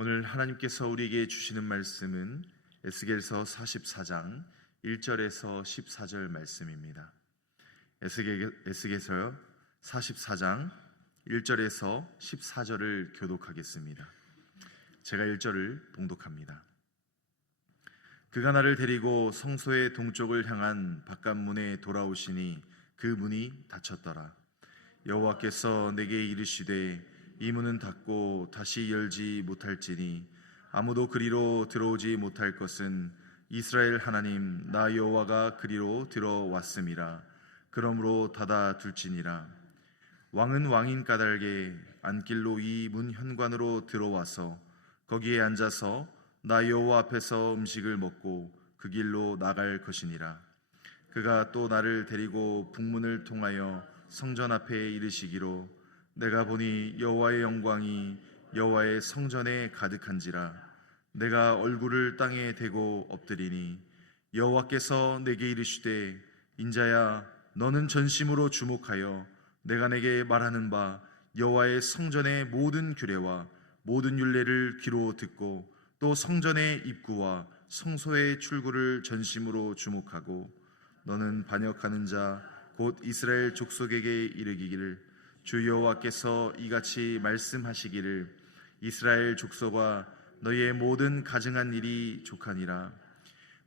오늘 하나님께서 우리에게 주시는 말씀은 에스겔서 44장 1절에서 14절 말씀입니다. 에스겔서 44장 1절에서 14절을 교독하겠습니다. 제가 1절을 봉독합니다. 그가 나를 데리고 성소의 동쪽을 향한 바깥문에 돌아오시니 그 문이 닫혔더라. 여호와께서 내게 이르시되 이 문은 닫고 다시 열지 못할지니 아무도 그리로 들어오지 못할 것은 이스라엘 하나님 나 여호와가 그리로 들어왔음이라. 그러므로 닫아 둘지니라. 왕은 왕인 까닭에 안길로 이 문 현관으로 들어와서 거기에 앉아서 나 여호와 앞에서 음식을 먹고 그 길로 나갈 것이니라. 그가 또 나를 데리고 북문을 통하여 성전 앞에 이르시기로 내가 보니 여호와의 영광이 여호와의 성전에 가득한지라. 내가 얼굴을 땅에 대고 엎드리니 여호와께서 내게 이르시되 인자야 너는 전심으로 주목하여 내가 내게 말하는 바 여호와의 성전의 모든 규례와 모든 율례를 귀로 듣고 또 성전의 입구와 성소의 출구를 전심으로 주목하고 너는 반역하는 자 곧 이스라엘 족속에게 이르기를 주 여호와께서 이같이 말씀하시기를 이스라엘 족속과 너희의 모든 가증한 일이 족하니라.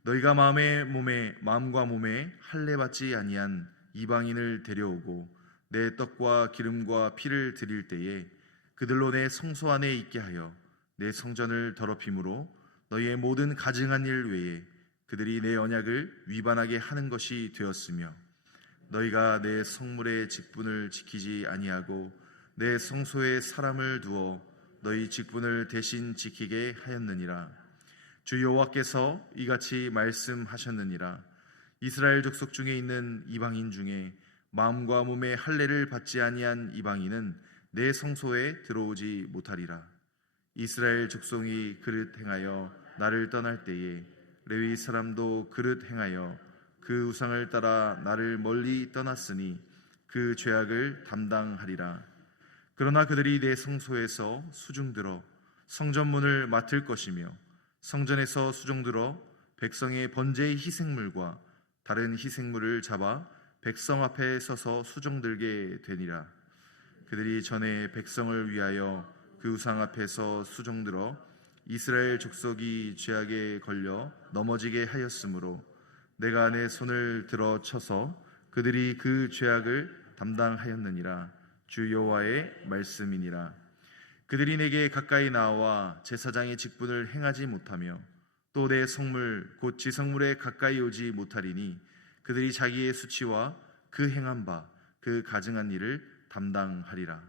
너희가 마음과 몸에 할례 받지 아니한 이방인을 데려오고 내 떡과 기름과 피를 드릴 때에 그들로 내 성소 안에 있게 하여 내 성전을 더럽힘으로 너희의 모든 가증한 일 외에 그들이 내 언약을 위반하게 하는 것이 되었으며 너희가 내 성물의 직분을 지키지 아니하고 내 성소에 사람을 두어 너희 직분을 대신 지키게 하였느니라. 주 여호와께서 이같이 말씀하셨느니라. 이스라엘 족속 중에 있는 이방인 중에 마음과 몸에 할례를 받지 아니한 이방인은 내 성소에 들어오지 못하리라. 이스라엘 족속이 그릇 행하여 나를 떠날 때에 레위 사람도 그릇 행하여 그 우상을 따라 나를 멀리 떠났으니 그 죄악을 담당하리라. 그러나 그들이 내 성소에서 수중들어 성전문을 맡을 것이며 성전에서 수중들어 백성의 번제의 희생물과 다른 희생물을 잡아 백성 앞에 서서 수종들게 되니라. 그들이 전에 백성을 위하여 그 우상 앞에서 수종들어 이스라엘 족속이 죄악에 걸려 넘어지게 하였으므로 내가 내 손을 들어 쳐서 그들이 그 죄악을 담당하였느니라. 주 여호와의 말씀이니라. 그들이 내게 가까이 나와 제사장의 직분을 행하지 못하며 또 내 성물 곧 지성물에 가까이 오지 못하리니 그들이 자기의 수치와 그 행한 바 그 가증한 일을 담당하리라.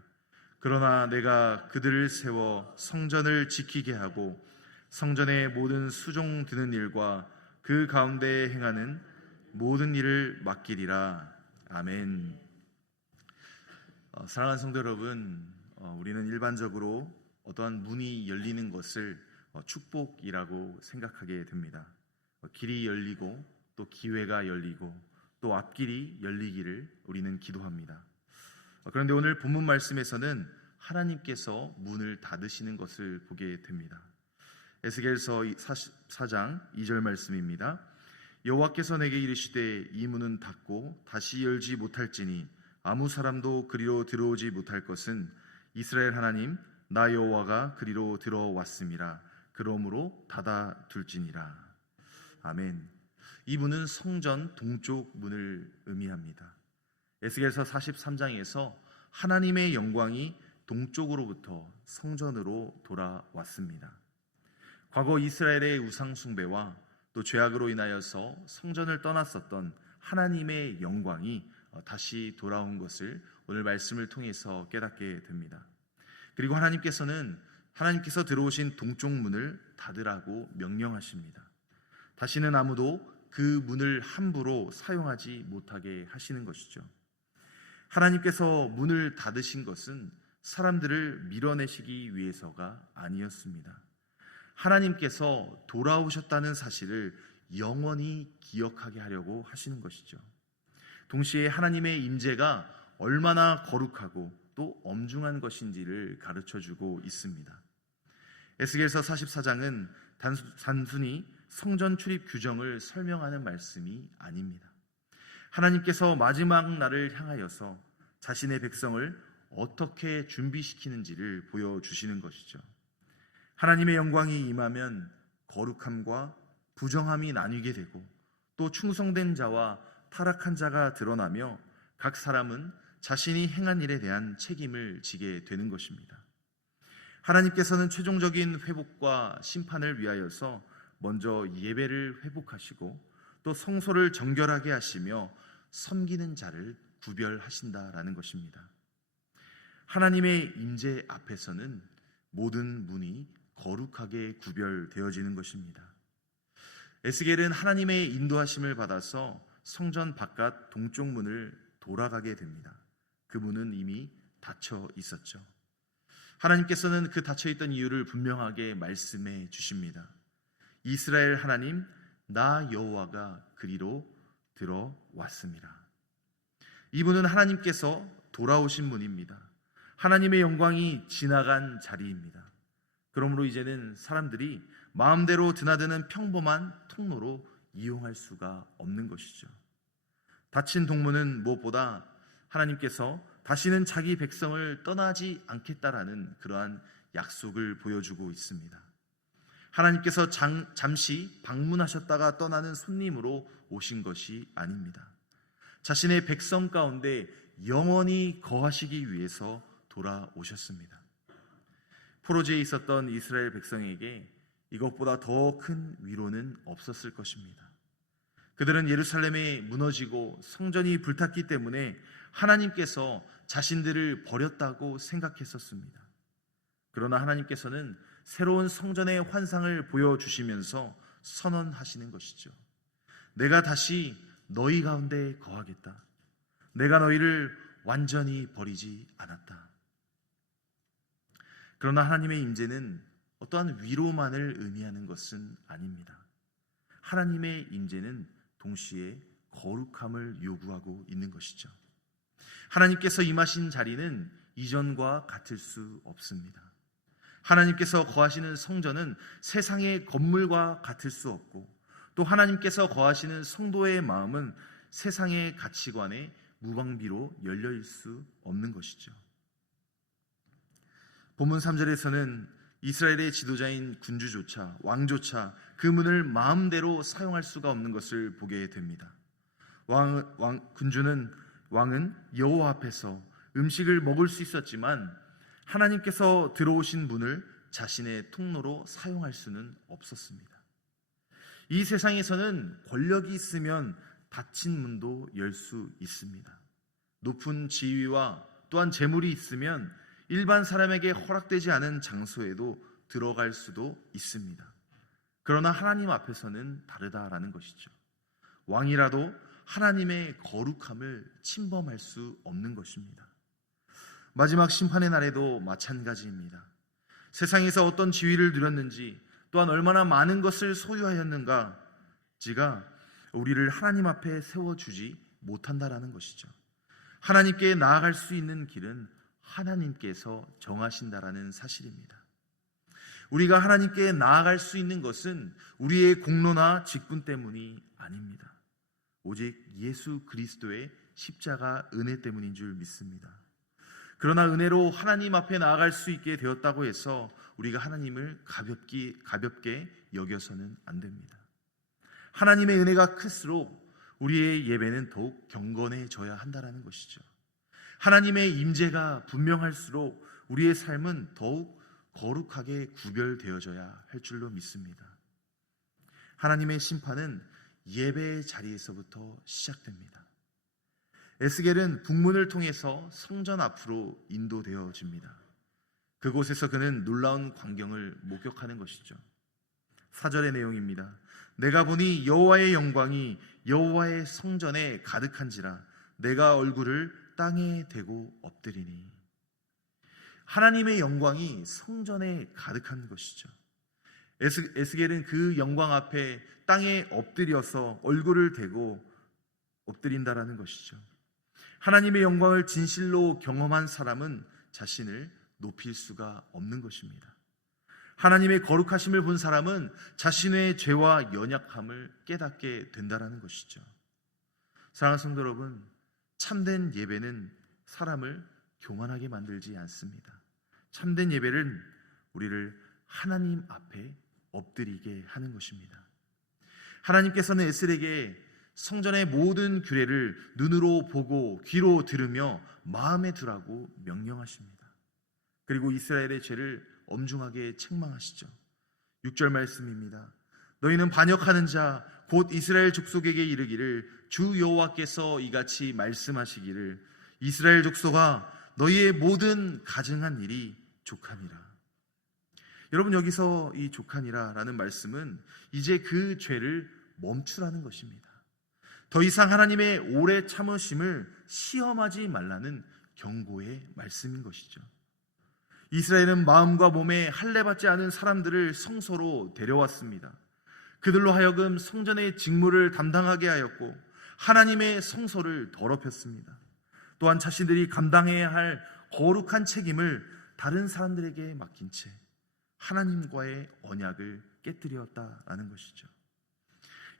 그러나 내가 그들을 세워 성전을 지키게 하고 성전의 모든 수종 드는 일과 그 가운데에 행하는 모든 일을 맡기리라. 아멘. 사랑하는 성도 여러분, 우리는 일반적으로 어떠한 문이 열리는 것을 축복이라고 생각하게 됩니다. 길이 열리고 또 기회가 열리고 또 앞길이 열리기를 우리는 기도합니다. 그런데 오늘 본문 말씀에서는 하나님께서 문을 닫으시는 것을 보게 됩니다. 에스겔서 44장 2절 말씀입니다. 여호와께서 내게 이르시되 이 문은 닫고 다시 열지 못할지니 아무 사람도 그리로 들어오지 못할 것은 이스라엘 하나님 나 여호와가 그리로 들어왔음이라. 그러므로 닫아 둘지니라. 아멘. 이 문은 성전 동쪽 문을 의미합니다. 에스겔서 43장에서 하나님의 영광이 동쪽으로부터 성전으로 돌아왔습니다. 과거 이스라엘의 우상 숭배와 또 죄악으로 인하여서 성전을 떠났었던 하나님의 영광이 다시 돌아온 것을 오늘 말씀을 통해서 깨닫게 됩니다. 그리고 하나님께서 들어오신 동쪽 문을 닫으라고 명령하십니다. 다시는 아무도 그 문을 함부로 사용하지 못하게 하시는 것이죠. 하나님께서 문을 닫으신 것은 사람들을 밀어내시기 위해서가 아니었습니다. 하나님께서 돌아오셨다는 사실을 영원히 기억하게 하려고 하시는 것이죠. 동시에 하나님의 임재가 얼마나 거룩하고 또 엄중한 것인지를 가르쳐주고 있습니다. 에스겔서 44장은 단순히 성전 출입 규정을 설명하는 말씀이 아닙니다. 하나님께서 마지막 날을 향하여서 자신의 백성을 어떻게 준비시키는지를 보여주시는 것이죠. 하나님의 영광이 임하면 거룩함과 부정함이 나뉘게 되고, 또 충성된 자와 타락한 자가 드러나며 각 사람은 자신이 행한 일에 대한 책임을 지게 되는 것입니다. 하나님께서는 최종적인 회복과 심판을 위하여서 먼저 예배를 회복하시고 또 성소를 정결하게 하시며 섬기는 자를 구별하신다라는 것입니다. 하나님의 임재 앞에서는 모든 문이 거룩하게 구별되어지는 것입니다. 에스겔은 하나님의 인도하심을 받아서 성전 바깥 동쪽 문을 돌아가게 됩니다. 그 문은 이미 닫혀 있었죠. 하나님께서는 그 닫혀 있던 이유를 분명하게 말씀해 주십니다. 이스라엘 하나님 나 여호와가 그리로 들어왔습니다. 이 문은 하나님께서 돌아오신 문입니다. 하나님의 영광이 지나간 자리입니다. 그러므로 이제는 사람들이 마음대로 드나드는 평범한 통로로 이용할 수가 없는 것이죠. 닫힌 동문은 무엇보다 하나님께서 다시는 자기 백성을 떠나지 않겠다라는 그러한 약속을 보여주고 있습니다. 하나님께서 잠시 방문하셨다가 떠나는 손님으로 오신 것이 아닙니다. 자신의 백성 가운데 영원히 거하시기 위해서 돌아오셨습니다. 포로지에 있었던 이스라엘 백성에게 이것보다 더 큰 위로는 없었을 것입니다. 그들은 예루살렘이 무너지고 성전이 불탔기 때문에 하나님께서 자신들을 버렸다고 생각했었습니다. 그러나 하나님께서는 새로운 성전의 환상을 보여주시면서 선언하시는 것이죠. 내가 다시 너희 가운데 거하겠다. 내가 너희를 완전히 버리지 않았다. 그러나 하나님의 임재는 어떠한 위로만을 의미하는 것은 아닙니다. 하나님의 임재는 동시에 거룩함을 요구하고 있는 것이죠. 하나님께서 임하신 자리는 이전과 같을 수 없습니다. 하나님께서 거하시는 성전은 세상의 건물과 같을 수 없고, 또 하나님께서 거하시는 성도의 마음은 세상의 가치관에 무방비로 열려일 수 없는 것이죠. 본문 3절에서는 이스라엘의 지도자인 군주조차 왕조차 그 문을 마음대로 사용할 수가 없는 것을 보게 됩니다. 왕은 여호와 앞에서 음식을 먹을 수 있었지만 하나님께서 들어오신 문을 자신의 통로로 사용할 수는 없었습니다. 이 세상에서는 권력이 있으면 닫힌 문도 열 수 있습니다. 높은 지위와 또한 재물이 있으면 일반 사람에게 허락되지 않은 장소에도 들어갈 수도 있습니다. 그러나 하나님 앞에서는 다르다라는 것이죠. 왕이라도 하나님의 거룩함을 침범할 수 없는 것입니다. 마지막 심판의 날에도 마찬가지입니다. 세상에서 어떤 지위를 누렸는지, 또한 얼마나 많은 것을 소유하였는가지가 우리를 하나님 앞에 세워주지 못한다라는 것이죠. 하나님께 나아갈 수 있는 길은 하나님께서 정하신다라는 사실입니다. 우리가 하나님께 나아갈 수 있는 것은 우리의 공로나 직분 때문이 아닙니다. 오직 예수 그리스도의 십자가 은혜 때문인 줄 믿습니다. 그러나 은혜로 하나님 앞에 나아갈 수 있게 되었다고 해서 우리가 하나님을 가볍게 여겨서는 안 됩니다. 하나님의 은혜가 클수록 우리의 예배는 더욱 경건해져야 한다는 것이죠. 하나님의 임재가 분명할수록 우리의 삶은 더욱 거룩하게 구별되어져야 할 줄로 믿습니다. 하나님의 심판은 예배의 자리에서부터 시작됩니다. 에스겔은 북문을 통해서 성전 앞으로 인도되어집니다. 그곳에서 그는 놀라운 광경을 목격하는 것이죠. 4절의 내용입니다. 내가 보니 여호와의 영광이 여호와의 성전에 가득한지라 내가 얼굴을 땅에 대고 엎드리니. 하나님의 영광이 성전에 가득한 것이죠. 에스겔은 그 영광 앞에 땅에 엎드려서 얼굴을 대고 엎드린다라는 것이죠. 하나님의 영광을 진실로 경험한 사람은 자신을 높일 수가 없는 것입니다. 하나님의 거룩하심을 본 사람은 자신의 죄와 연약함을 깨닫게 된다는 것이죠. 사랑하는 성도 여러분, 참된 예배는 사람을 교만하게 만들지 않습니다. 참된 예배는 우리를 하나님 앞에 엎드리게 하는 것입니다. 하나님께서는 에스겔에게 성전의 모든 규례를 눈으로 보고 귀로 들으며 마음에 두라고 명령하십니다. 그리고 이스라엘의 죄를 엄중하게 책망하시죠. 6절 말씀입니다. 너희는 반역하는 자 곧 이스라엘 족속에게 이르기를 주 여호와께서 이같이 말씀하시기를 이스라엘 족속아 너희의 모든 가증한 일이 족하니라. 여러분, 여기서 이 족하니라라는 말씀은 이제 그 죄를 멈추라는 것입니다. 더 이상 하나님의 오래 참으심을 시험하지 말라는 경고의 말씀인 것이죠. 이스라엘은 마음과 몸에 할례받지 않은 사람들을 성소로 데려왔습니다. 그들로 하여금 성전의 직무를 담당하게 하였고 하나님의 성소를 더럽혔습니다. 또한 자신들이 감당해야 할 거룩한 책임을 다른 사람들에게 맡긴 채 하나님과의 언약을 깨뜨렸다라는 것이죠.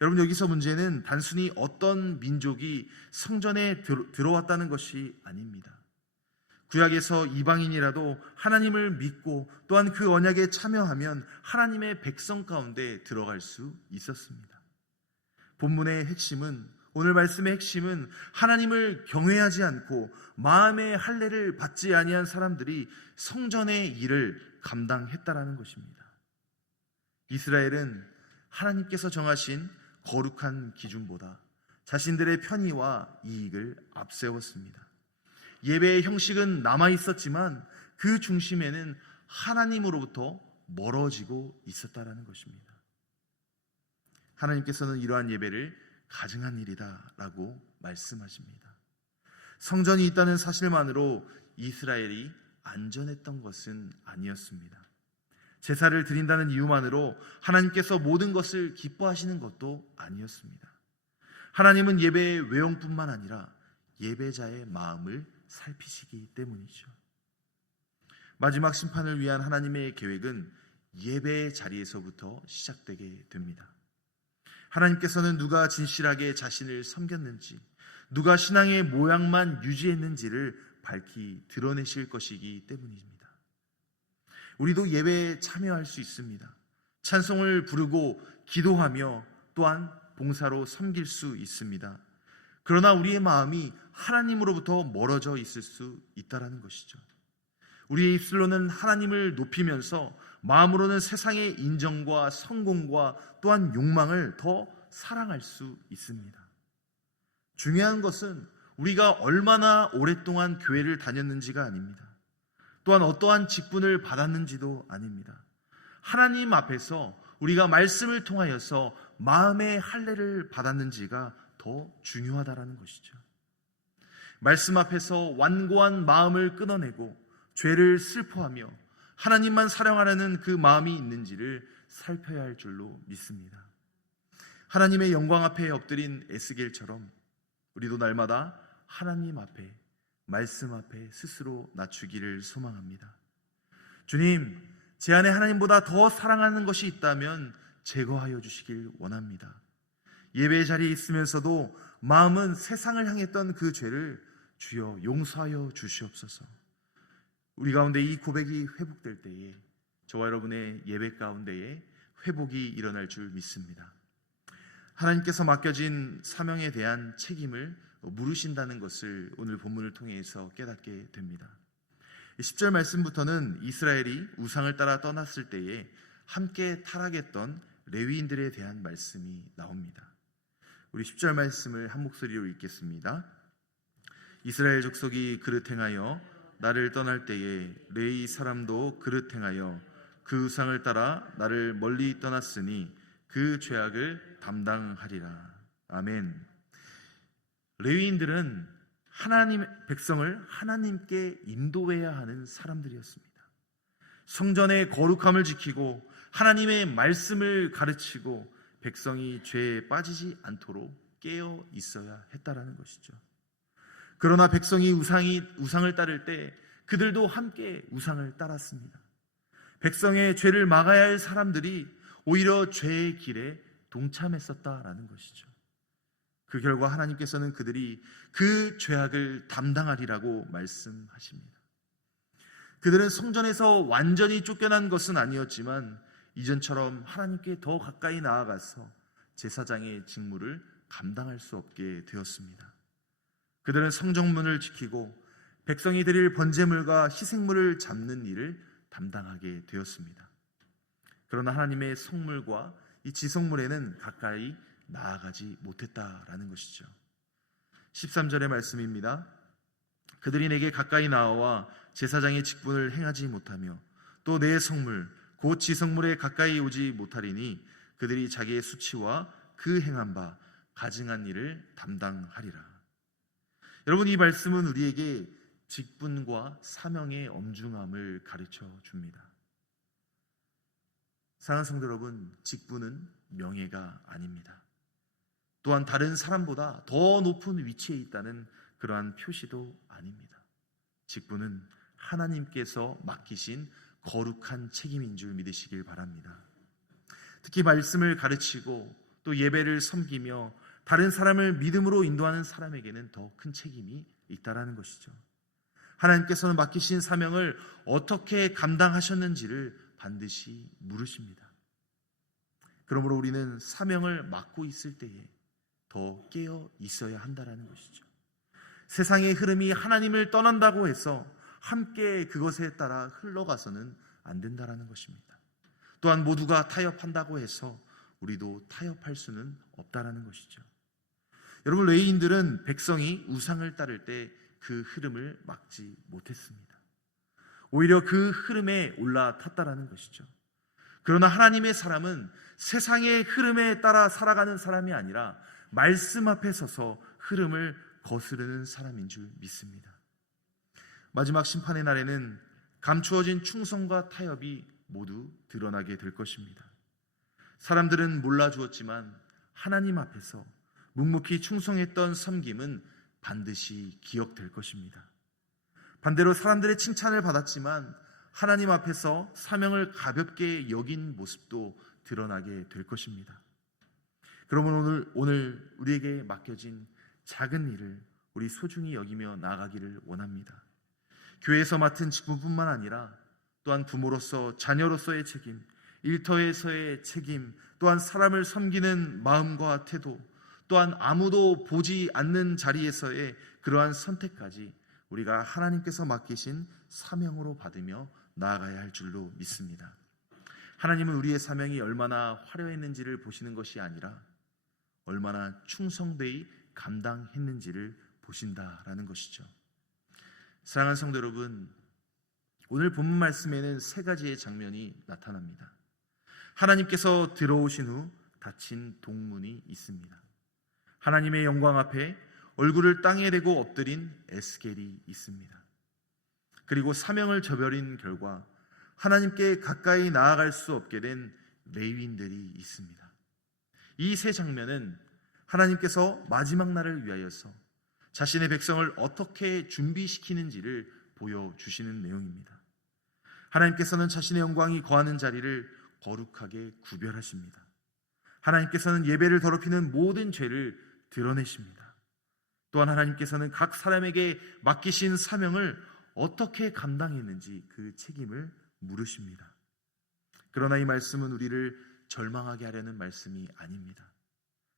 여러분, 여기서 문제는 단순히 어떤 민족이 성전에 들어왔다는 것이 아닙니다. 구약에서 이방인이라도 하나님을 믿고 또한 그 언약에 참여하면 하나님의 백성 가운데 들어갈 수 있었습니다. 본문의 핵심은, 오늘 말씀의 핵심은 하나님을 경외하지 않고 마음의 할례를 받지 아니한 사람들이 성전의 일을 감당했다라는 것입니다. 이스라엘은 하나님께서 정하신 거룩한 기준보다 자신들의 편의와 이익을 앞세웠습니다. 예배의 형식은 남아 있었지만 그 중심에는 하나님으로부터 멀어지고 있었다라는 것입니다. 하나님께서는 이러한 예배를 가증한 일이다라고 말씀하십니다. 성전이 있다는 사실만으로 이스라엘이 안전했던 것은 아니었습니다. 제사를 드린다는 이유만으로 하나님께서 모든 것을 기뻐하시는 것도 아니었습니다. 하나님은 예배의 외형뿐만 아니라 예배자의 마음을 살피시기 때문이죠. 마지막 심판을 위한 하나님의 계획은 예배의 자리에서부터 시작되게 됩니다. 하나님께서는 누가 진실하게 자신을 섬겼는지, 누가 신앙의 모양만 유지했는지를 밝히 드러내실 것이기 때문입니다. 우리도 예배에 참여할 수 있습니다. 찬송을 부르고 기도하며 또한 봉사로 섬길 수 있습니다. 그러나 우리의 마음이 하나님으로부터 멀어져 있을 수 있다는 것이죠. 우리의 입술로는 하나님을 높이면서 마음으로는 세상의 인정과 성공과 또한 욕망을 더 사랑할 수 있습니다. 중요한 것은 우리가 얼마나 오랫동안 교회를 다녔는지가 아닙니다. 또한 어떠한 직분을 받았는지도 아닙니다. 하나님 앞에서 우리가 말씀을 통하여서 마음의 할례를 받았는지가 더 중요하다라는 것이죠. 말씀 앞에서 완고한 마음을 끊어내고 죄를 슬퍼하며 하나님만 사랑하려는 그 마음이 있는지를 살펴야 할 줄로 믿습니다. 하나님의 영광 앞에 엎드린 에스겔처럼 우리도 날마다 하나님 앞에, 말씀 앞에 스스로 낮추기를 소망합니다. 주님, 제 안에 하나님보다 더 사랑하는 것이 있다면 제거하여 주시길 원합니다. 예배의 자리에 있으면서도 마음은 세상을 향했던 그 죄를 주여 용서하여 주시옵소서. 우리 가운데 이 고백이 회복될 때에 저와 여러분의 예배 가운데에 회복이 일어날 줄 믿습니다. 하나님께서 맡겨진 사명에 대한 책임을 물으신다는 것을 오늘 본문을 통해서 깨닫게 됩니다. 10절 말씀부터는 이스라엘이 우상을 따라 떠났을 때에 함께 타락했던 레위인들에 대한 말씀이 나옵니다. 우리 10절 말씀을 한 목소리로 읽겠습니다. 이스라엘 족속이 그릇 행하여 나를 떠날 때에 레위 사람도 그릇 행하여 그 우상을 따라 나를 멀리 떠났으니 그 죄악을 담당하리라. 아멘. 레위인들은 하나님 백성을 하나님께 인도해야 하는 사람들이었습니다. 성전의 거룩함을 지키고 하나님의 말씀을 가르치고 백성이 죄에 빠지지 않도록 깨어 있어야 했다라는 것이죠. 그러나 백성이 우상을 따를 때 그들도 함께 우상을 따랐습니다. 백성의 죄를 막아야 할 사람들이 오히려 죄의 길에 동참했었다라는 것이죠. 그 결과 하나님께서는 그들이 그 죄악을 담당하리라고 말씀하십니다. 그들은 성전에서 완전히 쫓겨난 것은 아니었지만 이전처럼 하나님께 더 가까이 나아가서 제사장의 직무를 감당할 수 없게 되었습니다. 그들은 성정문을 지키고 백성이 드릴 번제물과 희생물을 잡는 일을 담당하게 되었습니다. 그러나 하나님의 성물과 이 지성물에는 가까이 나아가지 못했다라는 것이죠. 13절의 말씀입니다. 그들이 내게 가까이 나와 제사장의 직분을 행하지 못하며 또 내 성물 곧 지성물에 가까이 오지 못하리니 그들이 자기의 수치와 그 행한 바 가증한 일을 담당하리라. 여러분, 이 말씀은 우리에게 직분과 사명의 엄중함을 가르쳐 줍니다. 사랑하는 성도 여러분, 직분은 명예가 아닙니다. 또한 다른 사람보다 더 높은 위치에 있다는 그러한 표시도 아닙니다. 직분은 하나님께서 맡기신 거룩한 책임인 줄 믿으시길 바랍니다. 특히 말씀을 가르치고 또 예배를 섬기며 다른 사람을 믿음으로 인도하는 사람에게는 더 큰 책임이 있다라는 것이죠. 하나님께서는 맡기신 사명을 어떻게 감당하셨는지를 반드시 물으십니다. 그러므로 우리는 사명을 맡고 있을 때에 더 깨어 있어야 한다는 것이죠. 세상의 흐름이 하나님을 떠난다고 해서 함께 그것에 따라 흘러가서는 안 된다는 것입니다. 또한 모두가 타협한다고 해서 우리도 타협할 수는 없다는 것이죠. 여러분, 레위인들은 백성이 우상을 따를 때 그 흐름을 막지 못했습니다. 오히려 그 흐름에 올라탔다는 것이죠. 그러나 하나님의 사람은 세상의 흐름에 따라 살아가는 사람이 아니라 말씀 앞에 서서 흐름을 거스르는 사람인 줄 믿습니다. 마지막 심판의 날에는 감추어진 충성과 타협이 모두 드러나게 될 것입니다. 사람들은 몰라주었지만 하나님 앞에서 묵묵히 충성했던 섬김은 반드시 기억될 것입니다. 반대로 사람들의 칭찬을 받았지만 하나님 앞에서 사명을 가볍게 여긴 모습도 드러나게 될 것입니다. 그러면 오늘 우리에게 맡겨진 작은 일을 우리 소중히 여기며 나아가기를 원합니다. 교회에서 맡은 직분뿐만 아니라 또한 부모로서 자녀로서의 책임, 일터에서의 책임, 또한 사람을 섬기는 마음과 태도, 또한 아무도 보지 않는 자리에서의 그러한 선택까지 우리가 하나님께서 맡기신 사명으로 받으며 나아가야 할 줄로 믿습니다. 하나님은 우리의 사명이 얼마나 화려했는지를 보시는 것이 아니라 얼마나 충성되이 감당했는지를 보신다라는 것이죠. 사랑하는 성도 여러분, 오늘 본문 말씀에는 세 가지의 장면이 나타납니다. 하나님께서 들어오신 후 닫힌 동문이 있습니다. 하나님의 영광 앞에 얼굴을 땅에 대고 엎드린 에스겔이 있습니다. 그리고 사명을 저버린 결과 하나님께 가까이 나아갈 수 없게 된 레위인들이 있습니다. 이 세 장면은 하나님께서 마지막 날을 위하여서 자신의 백성을 어떻게 준비시키는지를 보여주시는 내용입니다. 하나님께서는 자신의 영광이 거하는 자리를 거룩하게 구별하십니다. 하나님께서는 예배를 더럽히는 모든 죄를 드러내십니다. 또한 하나님께서는 각 사람에게 맡기신 사명을 어떻게 감당했는지 그 책임을 물으십니다. 그러나 이 말씀은 우리를 절망하게 하려는 말씀이 아닙니다.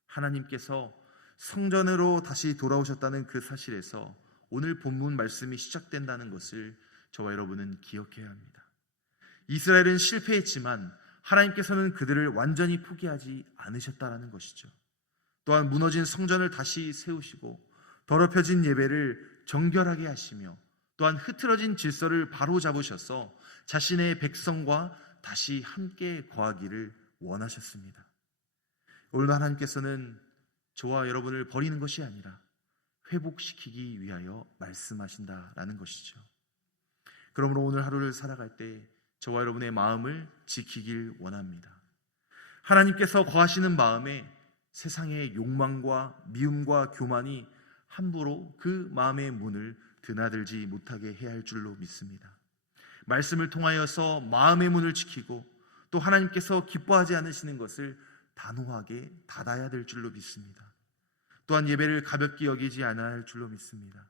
하나님께서 성전으로 다시 돌아오셨다는 그 사실에서 오늘 본문 말씀이 시작된다는 것을 저와 여러분은 기억해야 합니다. 이스라엘은 실패했지만 하나님께서는 그들을 완전히 포기하지 않으셨다는 것이죠. 또한 무너진 성전을 다시 세우시고 더럽혀진 예배를 정결하게 하시며 또한 흐트러진 질서를 바로잡으셔서 자신의 백성과 다시 함께 거하기를 원하셨습니다. 오늘도 하나님께서는 저와 여러분을 버리는 것이 아니라 회복시키기 위하여 말씀하신다라는 것이죠. 그러므로 오늘 하루를 살아갈 때 저와 여러분의 마음을 지키길 원합니다. 하나님께서 거하시는 마음에 세상의 욕망과 미움과 교만이 함부로 그 마음의 문을 드나들지 못하게 해야 할 줄로 믿습니다. 말씀을 통하여서 마음의 문을 지키고 또 하나님께서 기뻐하지 않으시는 것을 단호하게 닫아야 될 줄로 믿습니다. 또한 예배를 가볍게 여기지 않아야 할 줄로 믿습니다.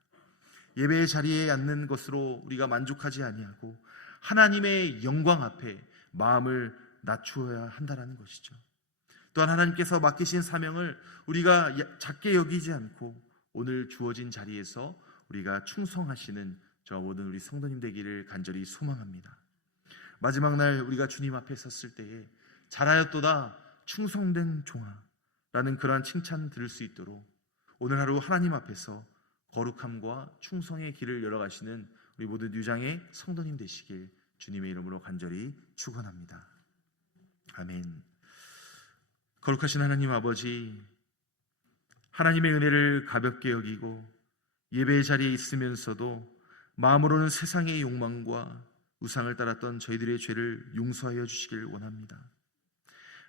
예배의 자리에 앉는 것으로 우리가 만족하지 아니하고 하나님의 영광 앞에 마음을 낮추어야 한다는 것이죠. 또한 하나님께서 맡기신 사명을 우리가 작게 여기지 않고 오늘 주어진 자리에서 우리가 충성하시는 저와 모든 우리 성도님 되기를 간절히 소망합니다. 마지막 날 우리가 주님 앞에 섰을 때에 잘하였도다 충성된 종아라는 그러한 칭찬 들을 수 있도록 오늘 하루 하나님 앞에서 거룩함과 충성의 길을 열어가시는 우리 모든 유장의 성도님 되시길 주님의 이름으로 간절히 축원합니다. 아멘. 거룩하신 하나님 아버지, 하나님의 은혜를 가볍게 여기고 예배의 자리에 있으면서도 마음으로는 세상의 욕망과 우상을 따랐던 저희들의 죄를 용서하여 주시길 원합니다.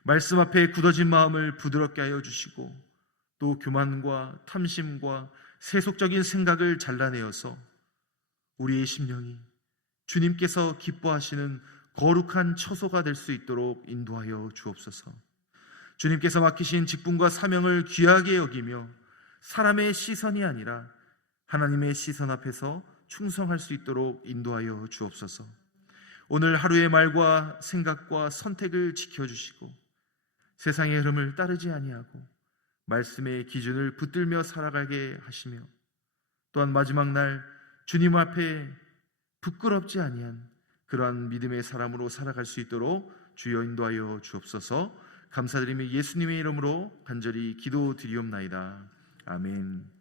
말씀 앞에 굳어진 마음을 부드럽게 하여 주시고 또 교만과 탐심과 세속적인 생각을 잘라내어서 우리의 심령이 주님께서 기뻐하시는 거룩한 처소가 될 수 있도록 인도하여 주옵소서. 주님께서 맡기신 직분과 사명을 귀하게 여기며 사람의 시선이 아니라 하나님의 시선 앞에서 충성할 수 있도록 인도하여 주옵소서. 오늘 하루의 말과 생각과 선택을 지켜주시고 세상의 흐름을 따르지 아니하고 말씀의 기준을 붙들며 살아가게 하시며 또한 마지막 날 주님 앞에 부끄럽지 아니한 그러한 믿음의 사람으로 살아갈 수 있도록 주여 인도하여 주옵소서. 감사드리며 예수님의 이름으로 간절히 기도드리옵나이다. 아멘.